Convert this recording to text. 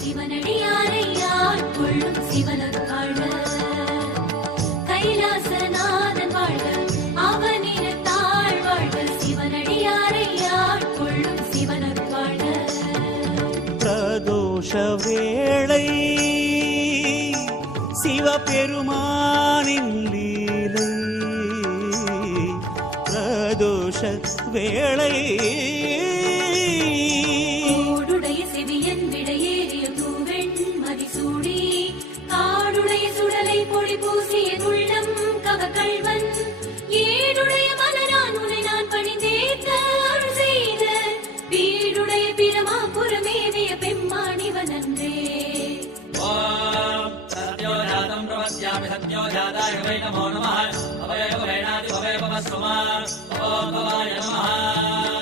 சிவனடியாரை ஆட்கொள்ளும் சிவனருள் கைலாசநாதன் வாழ்க அவனிடத்தாள் வாழ்க சிவனடியாரை ஆட்கொள்ளும் சிவனருள் வாழ்க. பிரதோஷ வேளை சிவபெருமானின் லீலை பிரதோஷ வேளை கூடுடைய செவியன் விடையேறிய தூவெண் மதிசூடி காடுடைய சுடலை பொடி பூசிய துள்ளம் கவகள்வன் ஏடுடைய மலரான் உனை நான் பணிந்தேத்த அருள் செய்த வீடுடைய பிரமாபுரமேவிய பெம்மானிவன் அன்றே. सत्योजाताय वै नमो नमः अवयव भैणादि भवय भवस्वमा ओम भवाय नमः.